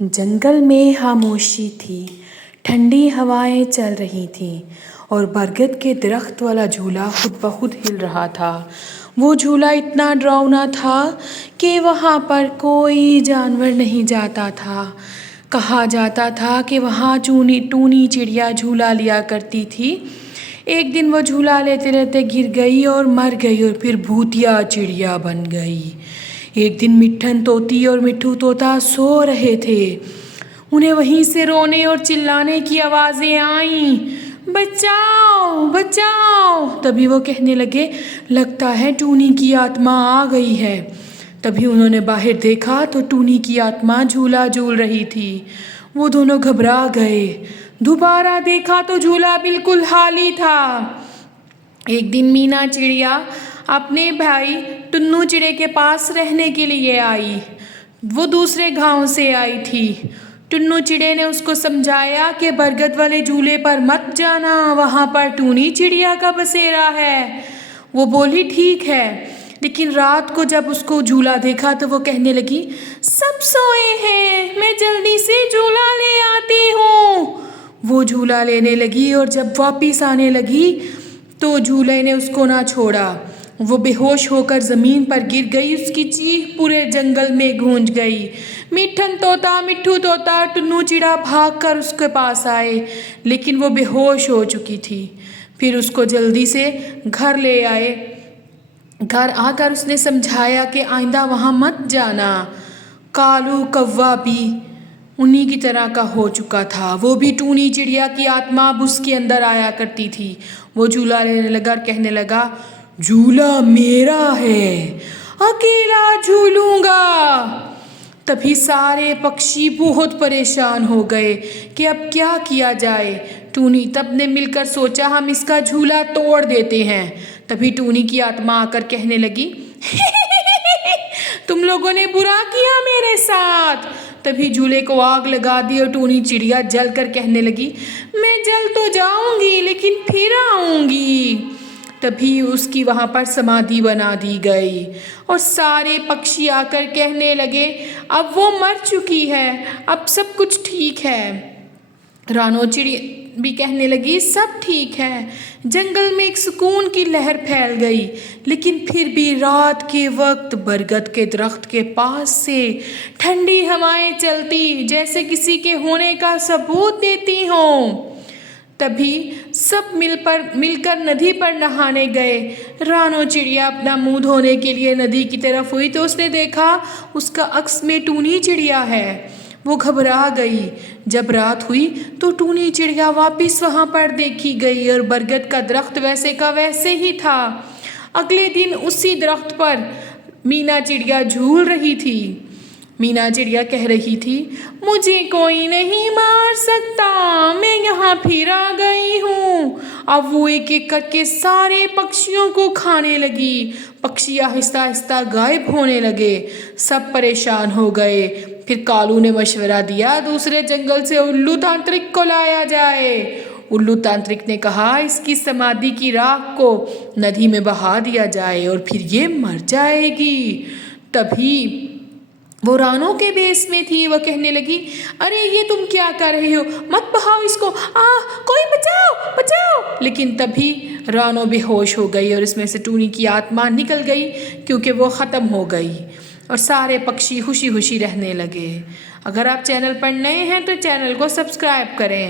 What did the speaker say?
जंगल में खामोशी थी, ठंडी हवाएं चल रही थीं और बरगद के दरख्त वाला झूला खुद ब खुद हिल रहा था। वो झूला इतना डरावना था कि वहाँ पर कोई जानवर नहीं जाता था। कहा जाता था कि वहाँ टूनी चिड़िया झूला लिया करती थी। एक दिन वो झूला लेते लेते गिर गई और मर गई और फिर भूतिया चिड़िया बन गई। एक दिन मिट्ठन तोती और मिट्ठू तोता सो रहे थे। उन्हें वहीं से रोने और चिल्लाने की आवाज़ें आईं, बचाओ बचाओ। तभी वो कहने लगे, लगता है टूनी की आत्मा आ गई है। तभी उन्होंने बाहर देखा तो टूनी की आत्मा झूला झूल रही थी। वो दोनों घबरा गए। दोबारा देखा तो झूला बिल्कुल खाली था। एक दिन मीना चिड़िया अपने भाई टुन्नू चिड़े के पास रहने के लिए आई। वो दूसरे गांव से आई थी। टुन्नू चिड़े ने उसको समझाया कि बरगद वाले झूले पर मत जाना, वहाँ पर टूनी चिड़िया का बसेरा है। वो बोली ठीक है, लेकिन रात को जब उसको झूला देखा तो वो कहने लगी, सब सोए हैं, मैं जल्दी से झूला ले आती हूँ। वो झूला लेने लगी और जब वापिस आने लगी तो झूले ने उसको ना छोड़ा। वो बेहोश होकर ज़मीन पर गिर गई। उसकी चीख पूरे जंगल में गूंज गई। मिट्ठन तोता, मिट्ठू तोता, टुन्नू चिड़ा भागकर उसके पास आए, लेकिन वो बेहोश हो चुकी थी। फिर उसको जल्दी से घर ले आए। घर आकर उसने समझाया कि आइंदा वहाँ मत जाना। कालू कौवा भी उन्हीं की तरह का हो चुका था। वो भी टूनी चिड़िया की आत्मा अब उसके अंदर आया करती थी। वो झूला लेने लगा और कहने लगा, झूला मेरा है, अकेला झूलूंगा। तभी सारे पक्षी बहुत परेशान हो गए कि अब क्या किया जाए। टूनी तब ने मिलकर सोचा, हम इसका झूला तोड़ देते हैं। तभी टूनी की आत्मा आकर कहने लगी, तुम लोगों ने बुरा किया मेरे साथ। तभी झूले को आग लगा दी और टूनी चिड़िया जल कर कहने लगी, मैं जल तो जाऊंगी लेकिन फिर आऊंगी। तभी उसकी वहाँ पर समाधि बना दी गई और सारे पक्षी आकर कहने लगे, अब वो मर चुकी है, अब सब कुछ ठीक है। रानो चिड़ी भी कहने लगी, सब ठीक है। जंगल में एक सुकून की लहर फैल गई। लेकिन फिर भी रात के वक्त बरगद के दरख्त के पास से ठंडी हवाएं चलती, जैसे किसी के होने का सबूत देती हों। तभी सब मिलकर नदी पर नहाने गए। रानो चिड़िया अपना मुंह धोने के लिए नदी की तरफ हुई तो उसने देखा उसका अक्स में टूनी चिड़िया है। वो घबरा गई। जब रात हुई तो टूनी चिड़िया वापस वहाँ पर देखी गई और बरगद का दरख्त वैसे का वैसे ही था। अगले दिन उसी दरख्त पर मीना चिड़िया झूल रही थी। मीना चिड़िया कह रही थी, मुझे कोई नहीं मार सकता, मैं यहाँ फिर आ गई हूँ। अब वो एक एक करके सारे पक्षियों को खाने लगी। पक्षी आहिस्ता आहिस्ता गायब होने लगे। सब परेशान हो गए। फिर कालू ने मशवरा दिया, दूसरे जंगल से उल्लू तांत्रिक को लाया जाए। उल्लू तांत्रिक ने कहा, इसकी समाधि की राख को नदी में बहा दिया जाए और फिर ये मर जाएगी। तभी वो रानो के भेष में थी। वह कहने लगी, अरे ये तुम क्या कर रहे हो, मत बहाओ इसको, कोई बचाओ बचाओ। लेकिन तभी रानो बेहोश हो गई और इसमें से टूनी की आत्मा निकल गई, क्योंकि वो ख़त्म हो गई और सारे पक्षी खुशी खुशी रहने लगे। अगर आप चैनल पर नए हैं तो चैनल को सब्सक्राइब करें।